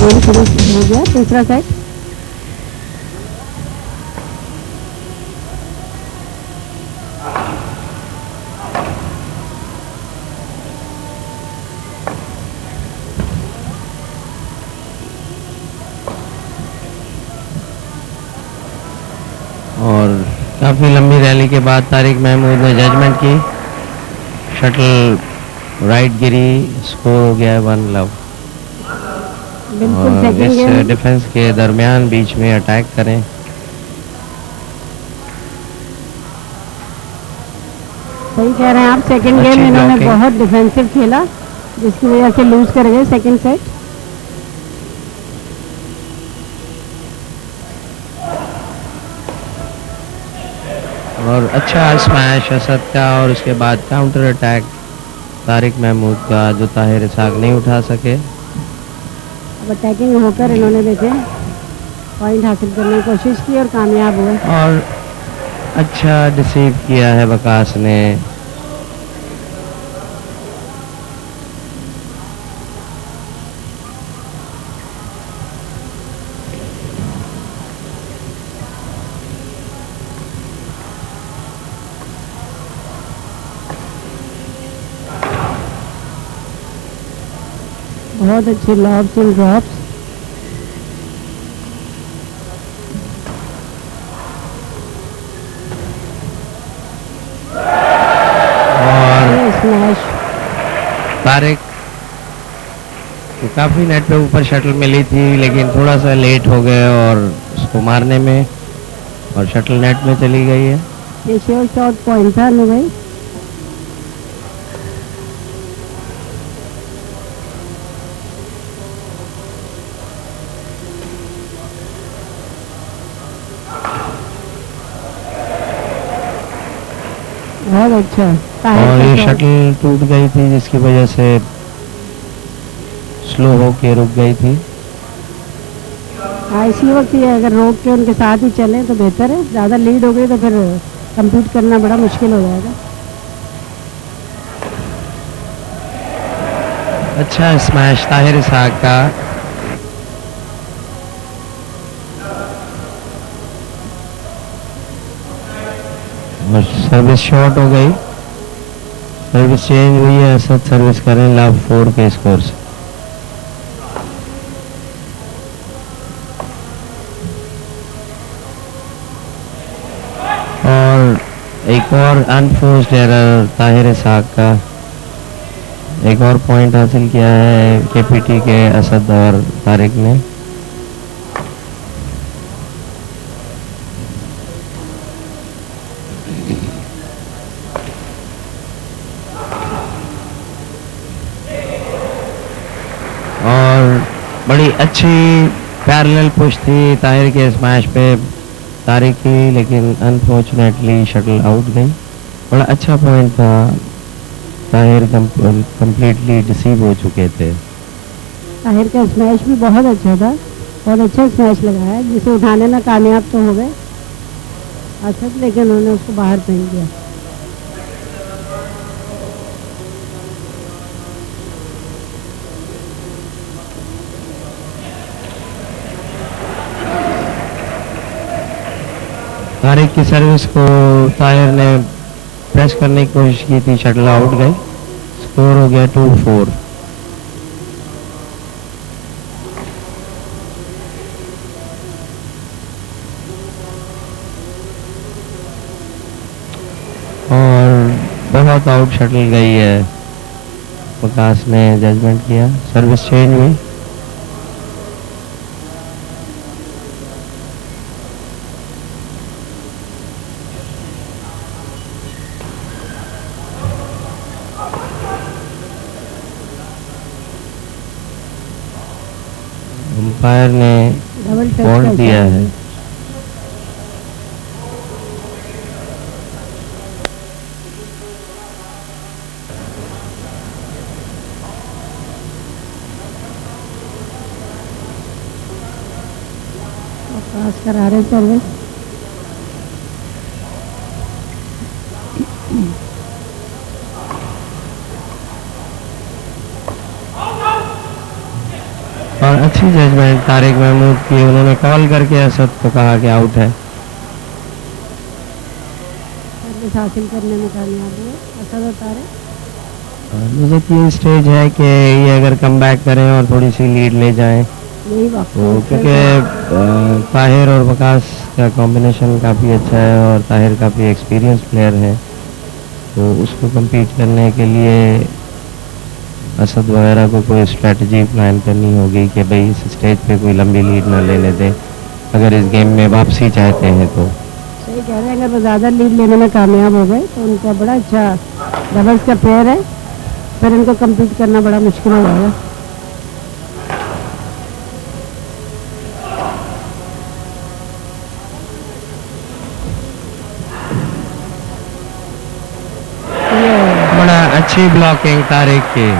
Game शुरू हो गया तीसरा सेट। और काफ़ी लंबी रैली के बाद तारिक महमूद ने जजमेंट की, शटल राइट गिरी, स्कोर हो गया है 1 लव। बिल्कुल और सेकंड इस गेम डिफेंस के दरमियान बीच में अटैक करें। सही कह रहे हैं आप, सेकंड गेम अच्छी इन्होंने ब्लॉकिंग। बहुत डिफेंसिव खेला जिसकी वजह से लूज कर गए सेकंड सेट। और अच्छा स्मैश असद का, और उसके बाद काउंटर अटैक तारिक महमूद का, जो ताहिर इसहाक नहीं उठा सके। अब अटैकिंग होकर इन्होंने देखे पॉइंट हासिल करने की कोशिश की और कामयाब हुए। और अच्छा डिसीव किया है वकास ने। बहुत अच्छे लॉब्स एंड ड्रॉप्स। और स्मैश। तारिक को काफ़ी नेट पे ऊपर शटल मिली थी, लेकिन थोड़ा सा लेट हो गए और उसको मारने में, और शटल नेट में चली गई है। ये श्योर शॉट पॉइंट था अनु भाई। बहुत अच्छा। और ये शटल टूट गई थी जिसकी वजह से स्लो होके रुक गई थी। हाँ, इसी वक्त ये अगर रोक के उनके साथ ही चलें तो बेहतर है। ज़्यादा लीड हो गई तो फिर कंप्लीट करना बड़ा मुश्किल हो जाएगा। अच्छा स्मैश ताहिर इसहाक का। और सर्विस शॉर्ट हो गई, सर्विस चेंज हुई है। असद सर्विस करें लव 4 के स्कोर से। और एक और अनफोर्स्ड एरर ताहिर इसहाक का। एक और पॉइंट हासिल किया है केपीटी के असद और तारिक ने। और बड़ी अच्छी पैरेलल पुश थी ताहिर के स्मैश पे तारिक की, लेकिन अनफॉर्चुनेटली शटल आउट गई। बड़ा अच्छा पॉइंट था, ताहिर कंप्लीटली डिसीव हो चुके थे। ताहिर का स्मैश भी बहुत अच्छा था, बहुत अच्छा स्मैश लगाया जिसे उठाने में कामयाब तो हो गए असद, लेकिन उन्होंने उसको बाहर फेंक दिया। तारिक की सर्विस को ताहिर ने प्रेस करने की कोशिश की थी, शटल आउट गई। स्कोर हो गया 2-4। और बहुत आउट शटल गई है, वकास ने जजमेंट किया, सर्विस चेंज हुई। अंपायर ने बॉल दिया है। पास करा रहे सर्विस। और अच्छी जजमेंट तारिक महमूद की, उन्होंने कॉल करके असद को कहा कि आउट है। सर्विस हासिल करने में कामयाब हुए असद और तारिक। नुसरत ये स्टेज है कि ये अगर कम बैक करें और थोड़ी सी लीड ले जाएं यही वक्त तो, है, क्योंकि ताहिर और वकास का कॉम्बिनेशन काफ़ी अच्छा है और ताहिर काफ़ी एक्सपीरियंस प्लेयर है, तो उसको compete करने के लिए असद वगैरह को कोई स्ट्रेटजी प्लान करनी होगी कि भाई इस स्टेज पे कोई लंबी लीड ना लेने दें अगर इस गेम में वापसी चाहते हैं तो। सही कह रहे हैं, अगर वो ज़्यादा लीड लेने में कामयाब हो गए तो उनका बड़ा अच्छा डबल्स का पेयर है, फिर इनको compete करना बड़ा मुश्किल हो जाएगा। बड़ा अच्छी ब्लॉकिंग तारिक की,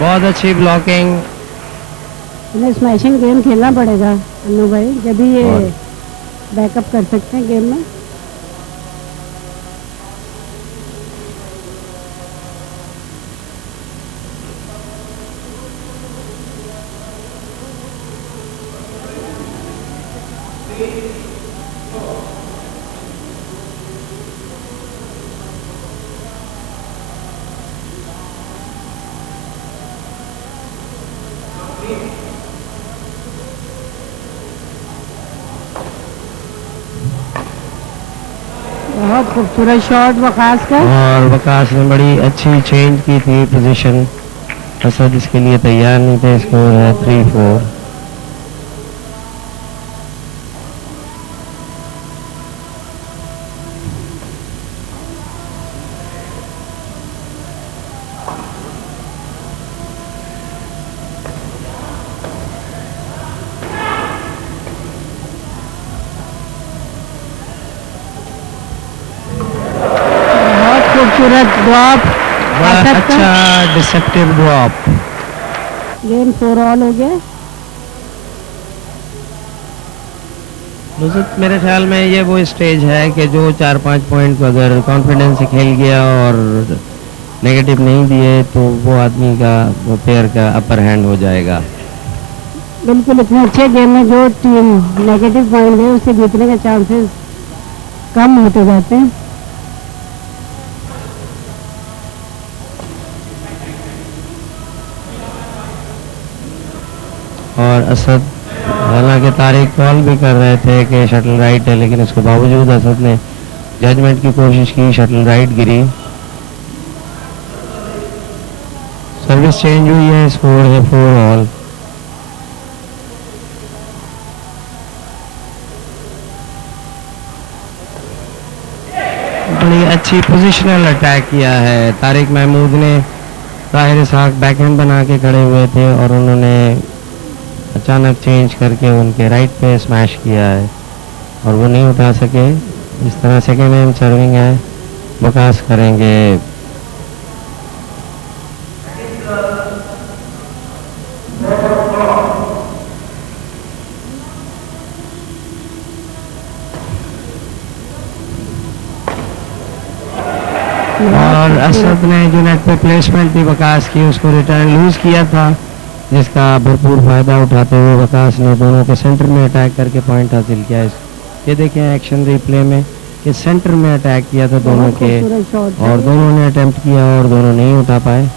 बहुत अच्छी ब्लॉकिंग। इन्हें स्मैशिंग गेम खेलना पड़ेगा अनु भाई, जब भी ये और- बैकअप कर सकते हैं गेम में। बहुत खूबसूरत शॉट वकास का। और वकास ने बड़ी अच्छी चेंज की थी पोजीशन, असद इसके लिए तैयार नहीं थे। स्कोर है 3-4। बहुत खूबसूरत ड्रॉप बड़ा असद का। अच्छा डिसेप्टिव ड्रॉप। गेम 4 ऑल हो गया। नुसरत मेरे ख्याल में ये वो स्टेज है कि जो 4-5 पॉइंट को अगर कॉन्फिडेंस से खेल गया और नेगेटिव नहीं दिए तो वो आदमी का, वो प्लेयर का अपर हैंड हो जाएगा। बिल्कुल, इतने अच्छे गेम में जो टीम नेगेटिव पॉइंट है उससे जीतने के चांसेस कम होते जाते हैं। और असद, हालांकि तारिक कॉल भी कर रहे थे कि शटल राइट है, लेकिन इसके बावजूद असद ने जजमेंट की कोशिश की, शटल राइट गिरी। सर्विस चेंज हुई है, स्कोर है 4 ऑल। बड़ी अच्छी पोजिशनल अटैक किया है तारिक महमूद ने। ताहिर इसहाक बैकहैंड बना के खड़े हुए थे और उन्होंने अचानक चेंज करके उनके राइट पे स्मैश किया है और वो नहीं उठा सके। इस तरह सेकेंड हैंड सर्विंग है, वकास करेंगे। और असद ने जो नेट पे प्लेसमेंट थी वकास की, उसको रिटर्न लूज किया था, जिसका भरपूर फायदा उठाते हुए वकास ने दोनों के सेंटर में अटैक करके पॉइंट हासिल किया। ये देखें एक्शन रिप्ले में कि सेंटर में अटैक किया था दोनों के, खूबसूरत शॉट और दोनों ने अटेम्प्ट किया और दोनों नहीं उठा पाए।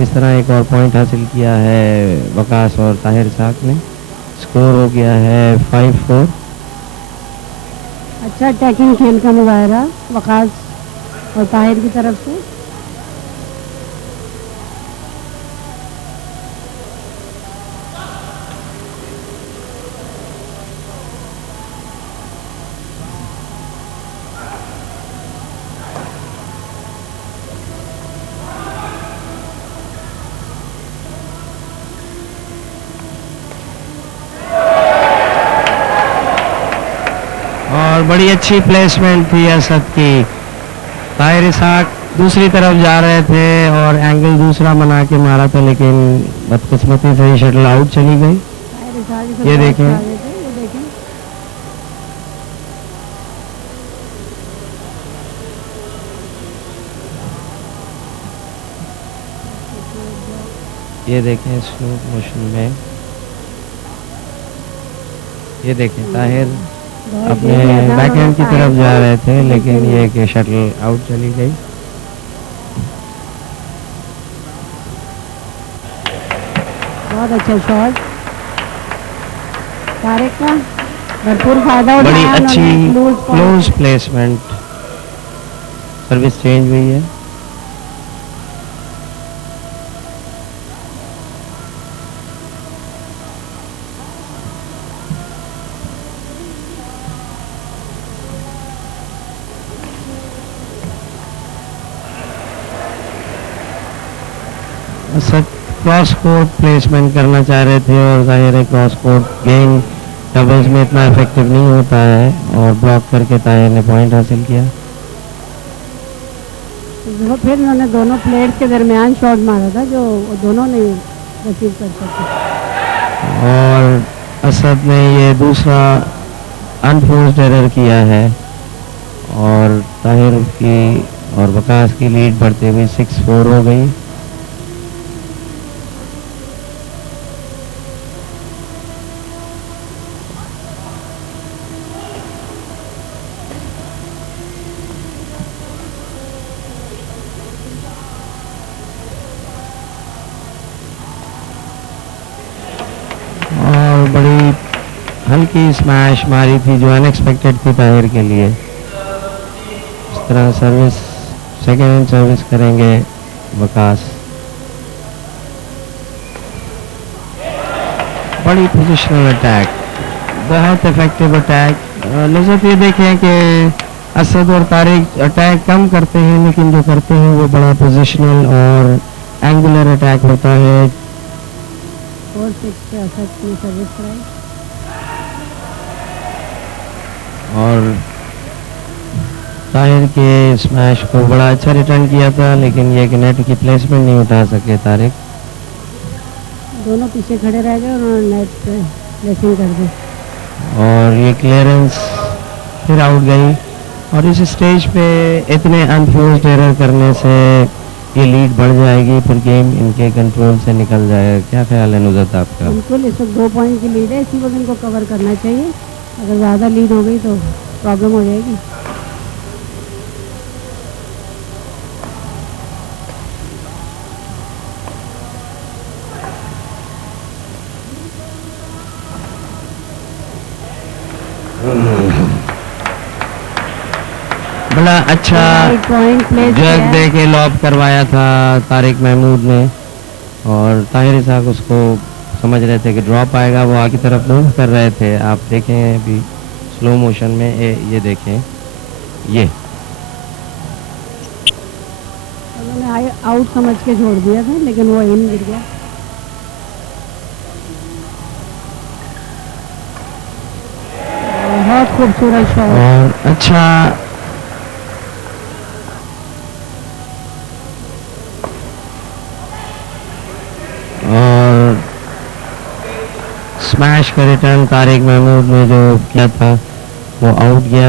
इस तरह एक और पॉइंट हासिल किया है वकास और ताहिर साक ने। स्कोर हो गया है 5-4। अच्छा अटैकिंग खेल का मुजाहरा वकास और ताहिर की तरफ से। और बड़ी अच्छी प्लेसमेंट थी असद की। ताहिर इसहाक दूसरी तरफ जा रहे थे और एंगल दूसरा बना के मारा था, लेकिन बदकिस्मती से शटल आउट चली गई। ताहिर इसहाक ये देखें। ये देखें। ये देखें स्लो मोशन में, ये देखें ताहिर बहुत अपने देर लगा बैकहैंड की उन्होंने तरफ जा रहे थे, ताहिर को, लेकिन ये कि शटल आउट चली गई। बहुत अच्छा शॉट तारिक का, भरपूर फायदा बड़ी उठाया अच्छी उन्होंने loose close placement, service change हुई है। सब क्रॉस कोर्ट प्लेसमेंट करना चाह रहे थे और जाहिर है क्रॉस कोर्ट गेम डबल्स में इतना इफेक्टिव नहीं होता है, और ब्लॉक करके ताहिर ने पॉइंट हासिल किया। वो फिर उन्होंने दोनों प्लेयर्स के दरमियान शॉट मारा था जो वो दोनों नहीं रिसीव कर सके। और असद ने ये दूसरा अनफोर्स्ड एरर किया है, और ताहिर की और वकास की लीड बढ़ते हुए 6-4 हो गई। और बड़ी हल्की स्मैश मारी थी जो अनएक्सपेक्टेड थी ताहिर के लिए। इस तरह सर्विस सेकेंड हैंड सर्विस करेंगे वकास। बड़ी पोजिशनल अटैक, बहुत इफेक्टिव अटैक। नुज़रत ये देखें कि असद और तारिक अटैक कम करते हैं, लेकिन जो करते हैं वो बड़ा पोजिशनल और एंगुलर अटैक होता है। 4-6 पे असद की सर्विस कराई। और ताहिर के स्मैश को बड़ा अच्छा रिटर्न किया था, लेकिन ये कि नेट की प्लेसमेंट नहीं उठा सके तारिक। दोनों पीछे खड़े रह गए और उन्होंने नेट पे प्लेसिंग कर दी। और ये क्लियरेंस फिर आउट गई। और इस स्टेज पे इतने अनफोर्स्ड एरर करने से ये लीड बढ़ जाएगी, फिर गेम इनके कंट्रोल से निकल जाएगा। क्या ख्याल है नुज़रत आपका? बिल्कुल, इस वक्त 2 पॉइंट की लीड है, इसी वक्त इनको कवर करना चाहिए। अगर ज़्यादा लीड हो गई तो प्रॉब्लम हो जाएगी। बड़ा अच्छा पॉइंट प्लेस जग दे के लॉब करवाया था तारिक महमूद ने, और ताहिर इसाक उसको समझ रहे थे कि ड्रॉप आएगा, वो आगे तरफ मूव कर रहे थे। आप देखें अभी स्लो मोशन में ये देखें, ये उन्होंने आउट समझ के छोड़ दिया था, लेकिन वो इन गिर गया। बहुत खूबसूरत शॉट। और अच्छा और स्मैश का रिटर्न तारिक महमूद ने जो किया था वो आउट गया।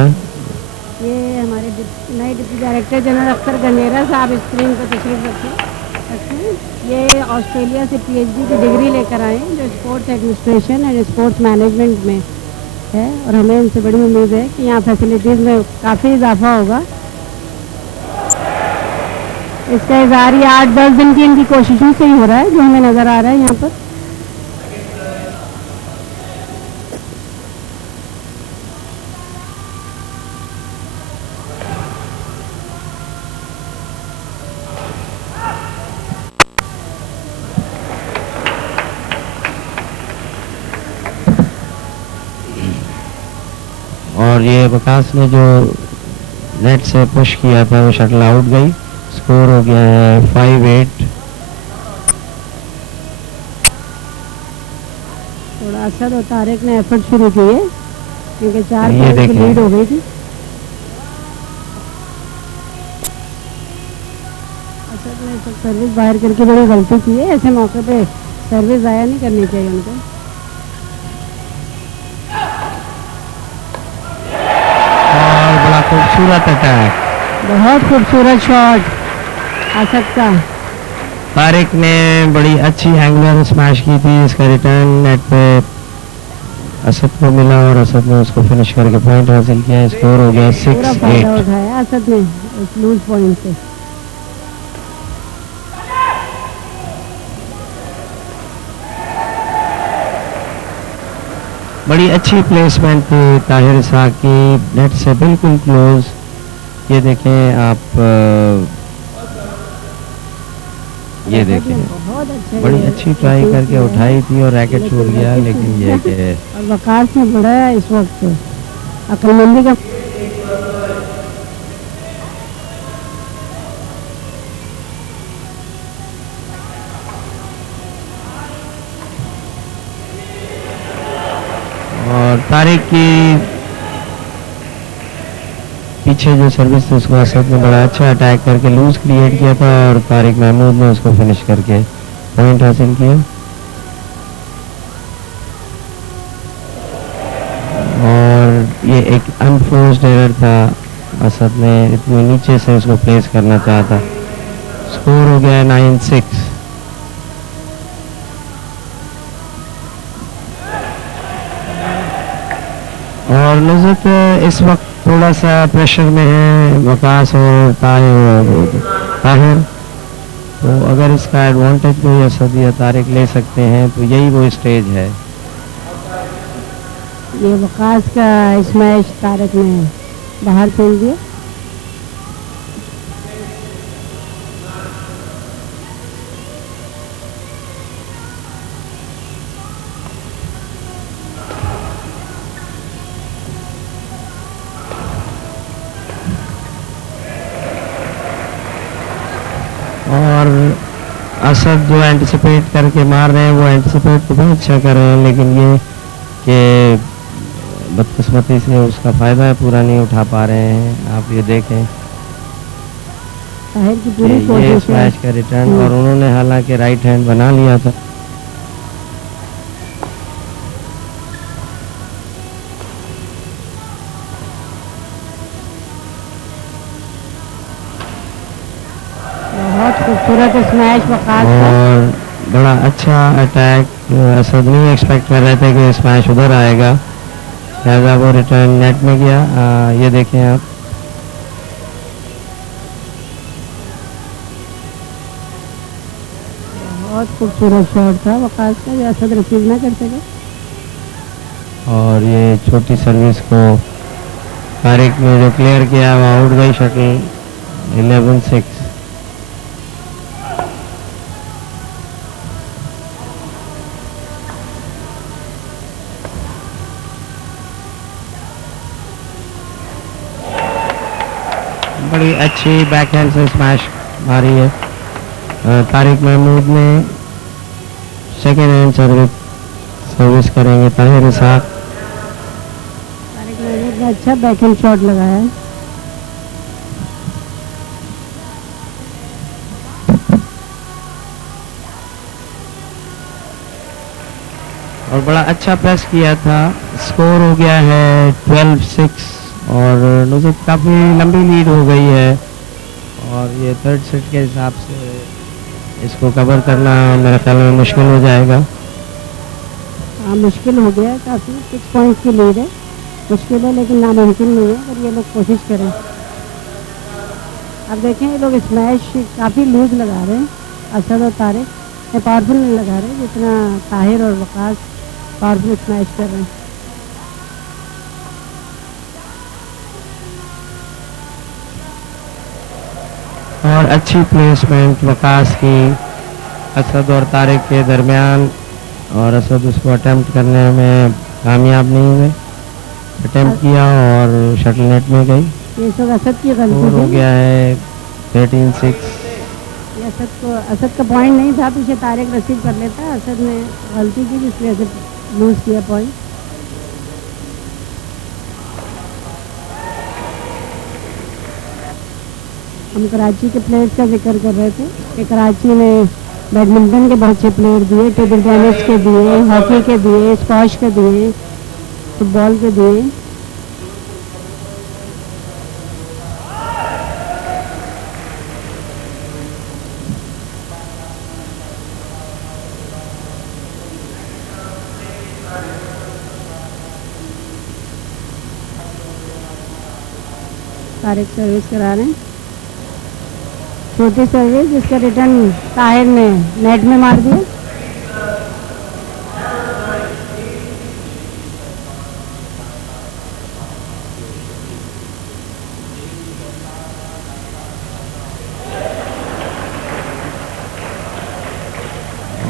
ये हमारे नए डिप्टी डायरेक्टर जनरल अख्तर गनेरा साहब स्क्रीन पर तशरीफ रखें। ये ऑस्ट्रेलिया से पीएचडी की डिग्री लेकर आए हैं, जो sports administration and sports management में है, और हमें उनसे बड़ी उम्मीद है कि यहाँ फैसिलिटीज़ में काफ़ी इजाफा होगा। इसका इज़हार ये 8-10 दिन की इनकी कोशिशों से ही हो रहा है, जो हमें नज़र आ रहा है यहाँ पर। और ये वकास ने जो नेट से पुश किया था वो शटल आउट गई। स्कोर हो गया है 5-8। थोड़ा असद और तारिक ने एफर्ट शुरू किए, क्योंकि 4 ये पॉइंट की देखें। लीड हो गई थी। असद ने सब सर्विस बाहर करके बड़ी गलती की है। ऐसे मौके पे सर्विस ज़ाया नहीं करनी चाहिए उनको। और बड़ा खूबसूरत अटैक। बहुत खूबसूरत शॉट असद का। तारिक ने बड़ी अच्छी एंगुलर स्मैश की थी, इसका रिटर्न नेट पे असद को मिला और असद ने उसको फिनिश करके पॉइंट हासिल किया। स्कोर हो गया पूरा फायदा 6-8। उठाया असद ने इस लूज पॉइंट से। बड़ी अच्छी प्लेसमेंट थी ताहिर इसाक की, नेट से बिल्कुल क्लोज। ये देखें आप, ये असद ने देखें बहुत अच्छा बड़ी ये अच्छी ट्राई शूट करके किया है, उठाई थी और रैकेट छूट गया, रैकेट लेकिन छूट ये गया। कि और वकास ने बढ़ाया इस वक्त अक्लमंदी का। और तारिक की पीछे जो सर्विस थी उसको असद ने बड़ा अच्छा अटैक करके लूज क्रिएट किया था और तारिक महमूद ने उसको फिनिश करके पॉइंट हासिल किया। और ये एक अनफोर्स्ड एरर था, असद ने इतनी नीचे से उसको प्लेस करना चाहा था। स्कोर हो गया 9-6। और नुज़रत इस वक्त थोड़ा सा प्रेशर में है, वकास और ताहिर। तो अगर इसका एडवांटेज कोई असद या तारिक ले सकते हैं तो यही वो स्टेज है। ये वकास का स्मैश तारक ने बाहर फेंक दिया। और असद जो एंटिसिपेट करके मार रहे हैं वो एंटिसिपेट तो बहुत अच्छा कर रहे हैं, लेकिन ये कि बदकिस्मती से उसका फ़ायदा पूरा नहीं उठा पा रहे हैं। आप ये देखें ताहिर की कि पूरी ये कोशिश है। स्मैश का रिटर्न, और उन्होंने हालांकि राइट हैंड बना लिया था। बहुत खूबसूरत स्मैश वकास का। और बड़ा अच्छा अटैक, असद नहीं एक्सपेक्ट कर रहे थे कि स्मैश उधर आएगा, लिहाजा वो रिटर्न नेट में गया। ये देखें आप, बहुत खूबसूरत शॉट था वकास का, जो असद रिसीव ना कर सके। और ये छोटी सर्विस को तारिक ने जो क्लियर किया वो आउट गई शटल। 11-6। बड़ी अच्छी बैकहैंड से स्मैश मारी है तारिक महमूद ने। सेकेंड हैंड सर्विस करेंगे ताहिर इसाक। तारिक महमूद ने अच्छा बैकहैंड शॉट लगाया है। और बड़ा अच्छा प्रेस किया था। स्कोर हो गया है 12-6 और नुज़रत काफ़ी लंबी लीड हो गई है। और ये थर्ड सेट के हिसाब से इसको कवर करना मेरे ख्याल में मुश्किल हो जाएगा। हाँ, मुश्किल हो गया है काफ़ी। 6 पॉइंट्स की लीड है, मुश्किल है लेकिन नामुमकिन नहीं है अगर ये लोग कोशिश करें। अब देखें ये लोग स्मैश काफ़ी लूज लगा रहे हैं, असद और तारिक ये पावरफुल नहीं लगा रहे जितना ताहिर और वकास पावरफुल स्मैश कर रहे हैं। और अच्छी प्लेसमेंट वकास की असद और तारिक के दरमियान, और असद उसको अटेम्प्ट करने में कामयाब नहीं हुए। अटेम्प्ट किया और शटल नेट में गई। ये सब असद की स्कोर गलती हो थी। गया है 13-6। ये असद का पॉइंट नहीं था, पीछे तारिक रिसीव कर लेता। असद ने गलती की जिसकी वजह से लूज किया पॉइंट। हम कराची के प्लेयर्स का जिक्र कर रहे थे कि कराची में बैडमिंटन के बहुत अच्छे प्लेयर दिए, टेबल टेनिस के दिए, हॉकी के दिए, स्क्वॉश के दिए, फुटबॉल के दिए। तारिक सर्विस करा रहे हैं, छोटी सर्विस जिसका रिटर्न ताहिर ने नेट में मार दिया।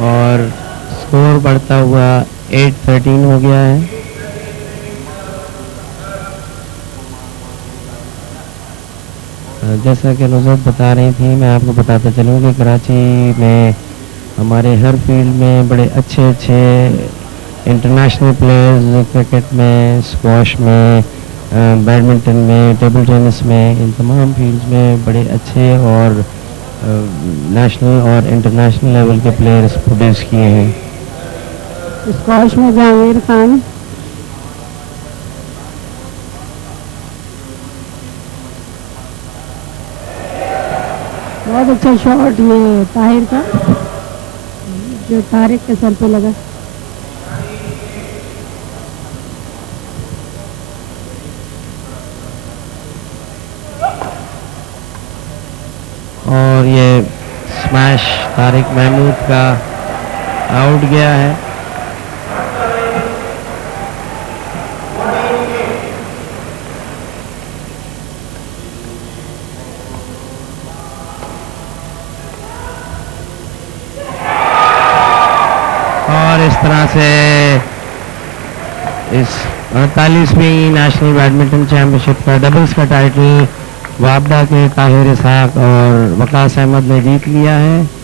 और स्कोर बढ़ता हुआ 8-13 हो गया है। जैसा कि नुसरत बता रही थी, मैं आपको बताता चलूँ कि कराची में हमारे हर फील्ड में बड़े अच्छे अच्छे इंटरनेशनल प्लेयर्स, क्रिकेट में, स्क्वॉश में, बैडमिंटन में, टेबल टेनिस में, इन तमाम फील्ड्स में बड़े अच्छे और नेशनल और इंटरनेशनल लेवल के प्लेयर्स प्रोड्यूस किए हैं। स्क्वॉश में जहांगीर खान, बहुत अच्छा शॉट ये ताहिर का, जो तारिक के सर पे लगा। और ये स्मैश तारिक महमूद का आउट गया है। और इस तरह से इस 48वीं नेशनल बैडमिंटन चैंपियनशिप का डबल्स का टाइटल वापडा के ताहिर इसहाक और वकास अहमद ने जीत लिया है।